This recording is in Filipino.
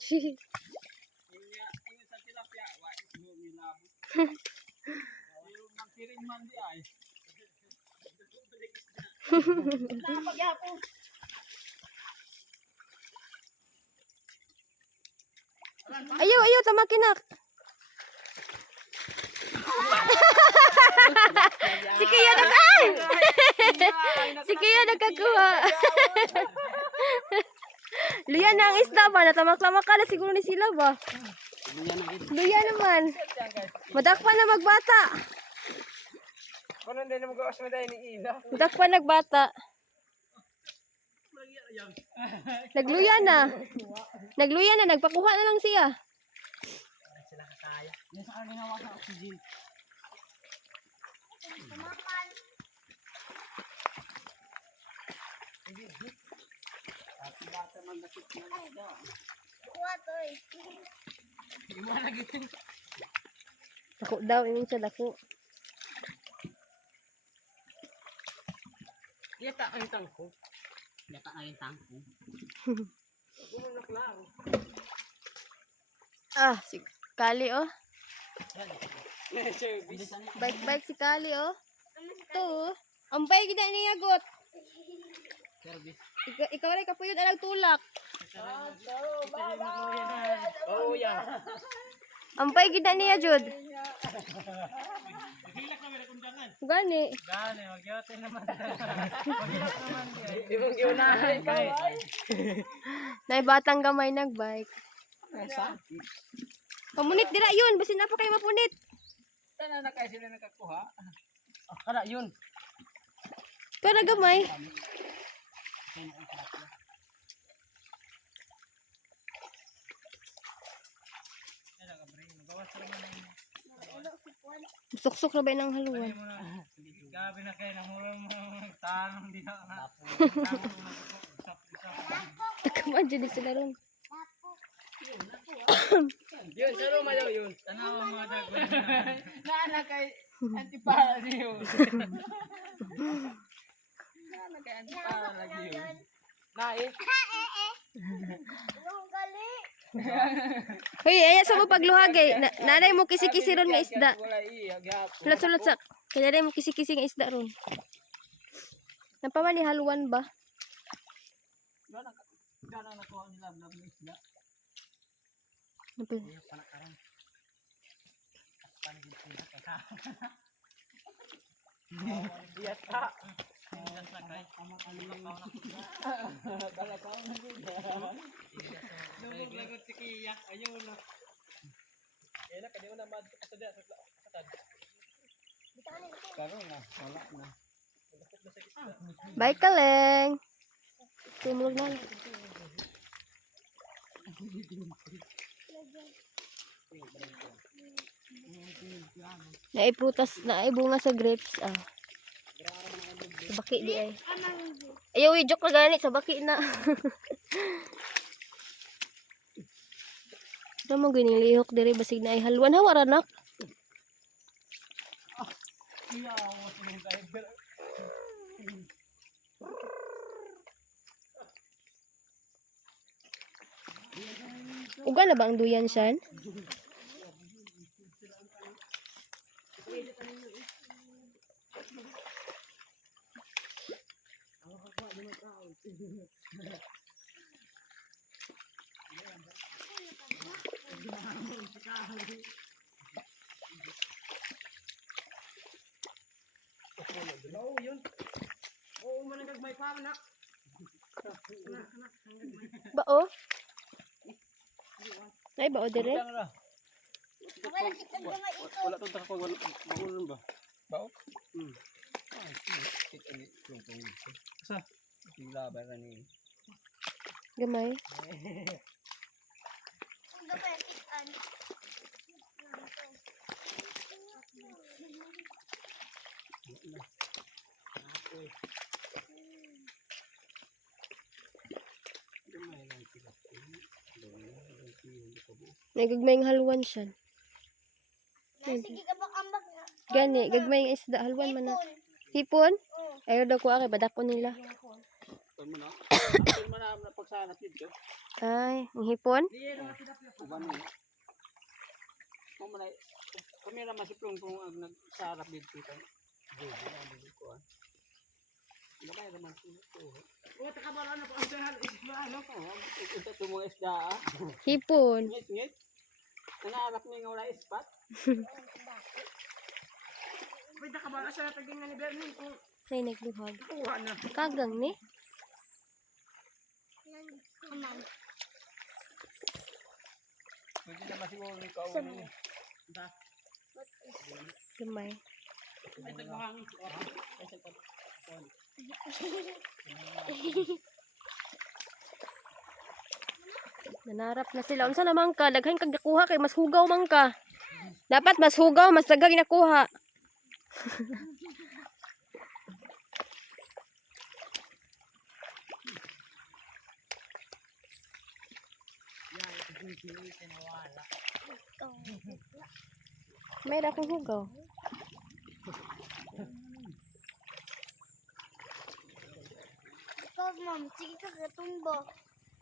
Yung sa tilapia, wa mo nilabo. Yung magkiring man di ay. Napagyapo. Ayaw, tamakinak. Si Kuya Si Kuya nagkakuha. Luya na ang isda ba? Natamak-lamak ka na siguro ni sila ba? Luya naman. Madakpan na magbata. Kung hindi na mag-awas mo dahil ni Ila. Madakpan nagbata. Nagluya na. Nagpakuha na lang siya. Sila kakaya. Yan sa kanina wala sa oxygen. At bata magdakit na ida. Gimana gitu? Dako daw, imin siya dako. Yata ang tangko. Yata ang tangko. Bumulak lang. Si Kali oh. Service. Bike si Kali oh. Ito oh. Ampay gina niyagot. Service. Ikaw rin kapuyod alang tulak. Oh, yan. Ampay gina niya jud. Hilak naman akong dangan. Gani. Gani, magyote naman. Magyote naman diya. Ibang giunahan ka. Nay batang gamay nagbike. Sa? Pamunit dira yun, basin na pa kayo mapunit. Sana na kayo sila nakakuha. Kada yun. Pero gamay. Suksok na ba ng haluan? Gabi na kayo, namulong mo tanong di na. Takaman dyan sila ron. Yun, sa Roma daw yun. Tanawa mga dagwan. Naana kay antipara niyo. Naana kay antipara lagi yun. Nae. Hoy, ayan sa mo pagluhagay. Nanay mo kisi-kisi ron nga isda. Sulat-sulat sa. Kaya nanay mo kisi-kisi nga isda ron. Napaman ni haluan ba? Gana nakuha nila ng isda. Napil. Panakaran. Panigid sila kaya. Biyat ka. Biyat na kay. Dalakaw na gida. Lumog lagot si Kiya. Ayaw na. Kaya na, kanya mo na madkasada sa katad. Karoon na. Wala na. Bye, Kaleng. Tumulog na. Naiprutas, naibunga sa grapes. Sa baki di ay. Ayaw, joke na gani. Sa baki na. Ano mo ginilihok diri basig na ay haluan. Hawar anak. Uga na ba ang duyan siyan? Oo, yun. Oo, managag may panak. Bao? Ay, bao dire? Wala itong takapag wala ba? Bao? Ay, kita ni tungtong. Sa? Sila ba ka ni? Gamay. Nagagmay ng haluan siya. Sige ka bang ambag na. Gani, gagmay ng isda. Haluan man na. Hipon? Ayaw daw ko akay. Badak ko nila. Ito mo na. Ito mo na pagsanap dito. Ay, ang hipon? Uban ni. Mamalay. Kamera masiplong kung ang nagsarap dito kita. Jojo na dito ko. Labay naman ko. O taka ba ano pa ang ano ko. Ito to mga isda. Hipon. Ngit. Nanarap ni nga wala ispat. Pwede ka ba sa taging ni Bernie kung Ay, nagluhag. kuha na. Kagang ni? Kamay. Pwede na masiguro ni kauwi ni. Lumay. Ay tagmahangin. Ay tagmahangin. Nanarap na sila. Unsa naman ka? Daghan kag nakuha kay mas hugaw man ka. Dapat mas hugaw, mas daghang nakuha. May akong hugaw. Ikaw, ma'am. Sige ka katumbo.